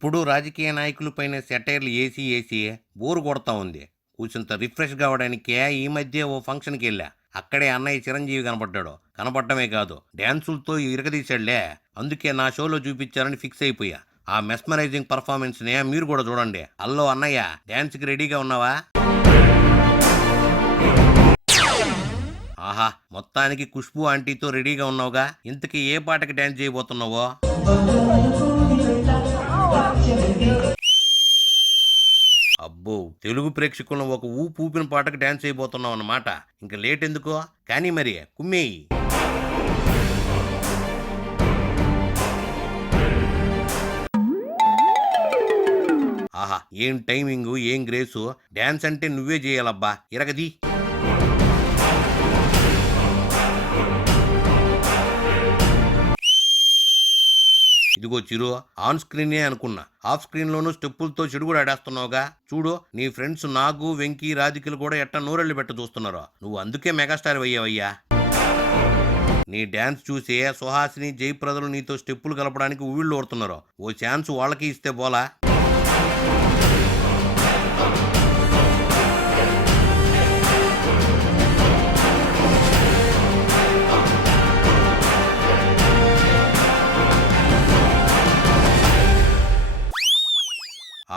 ఎప్పుడూ రాజకీయ నాయకులపైన సెటైర్లు ఏసి బోరు కొడతా ఉంది. కూర్చుంత రిఫ్రెష్ కావడానికే ఈ మధ్య ఓ ఫంక్షన్కి వెళ్ళా. అక్కడే అన్నయ్య చిరంజీవి కనపడ్డాడు. కనపడటమే కాదు, డ్యాన్సులతో ఇరగదీశాడులే. అందుకే నా షోలో చూపించాలని ఫిక్స్ అయిపోయా. ఆ మెస్మరైజింగ్ పర్ఫార్మెన్స్ నే మీరు కూడా చూడండి. అల్లో అన్నయ్య, డ్యాన్స్కి రెడీగా ఉన్నావా? ఆహా, మొత్తానికి ఖుష్బూ ఆంటీతో రెడీగా ఉన్నావుగా. ఇంతకీ ఏ పాటకి డ్యాన్స్ చేయబోతున్నావో? అబ్బో, తెలుగు ప్రేక్షకులను ఒక ఊపిన పాటకు డ్యాన్స్ అయిపోతున్నావు అన్నమాట. ఇంకా లేట్ ఎందుకో కానీ మరి కుమ్మేయి. ఆహా, ఏం టైమింగు, ఏం గ్రేసు. డ్యాన్స్ అంటే నువ్వే చేయాలబ్బా, ఇరగది. ఇదిగో చిరు, ఆన్ స్క్రీనే అనుకున్నా, ఆఫ్ స్క్రీన్ లోనూ స్టెప్పులతో చెడుగుడు ఆడేస్తున్నావుగా. చూడు, నీ ఫ్రెండ్స్ నాగు, వెంకీ, రాధికలు కూడా ఎట్టా నూరెళ్ళు పెట్ట చూస్తున్నారు. నువ్వు అందుకే మెగాస్టార్ అయ్యావయ్యా. నీ డ్యాన్స్ చూసే సుహాసిని, జయప్రదలు నీతో స్టెప్పులు కలపడానికి ఊళ్ళు ఓడుతున్నారు. ఓ ఛాన్స్ వాళ్ళకి ఇస్తే పోలా?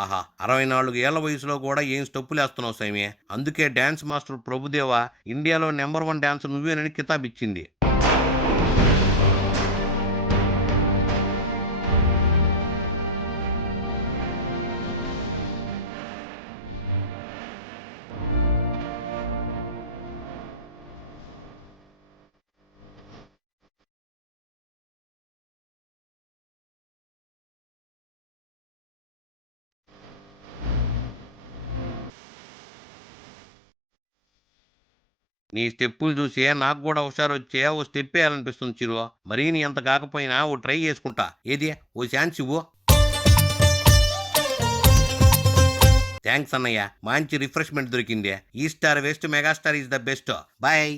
ఆహా, 64 ఏళ్ల వయసులో కూడా ఏం స్టెప్పులు వేస్తున్నావు సైమే. అందుకే డ్యాన్స్ మాస్టర్ ప్రభుదేవ ఇండియాలో నెంబర్ 1 డ్యాన్స్ నువ్వేనని కితాబిచ్చింది. నీ స్టెప్పులు చూసి నాకు కూడా హుషారు వచ్చే ఓ స్టెప్ వేయాలనిపిస్తుంది చిరు. మరీ నీ అంత కాకపోయినా ఓ ట్రై చేసుకుంటా. ఏది, ఓ ఛాన్స్ ఇవ్వు. థ్యాంక్స్ అన్నయ్య, మంచి రిఫ్రెష్మెంట్ దొరికింది. ఈ star west, megastar is the best. Bye.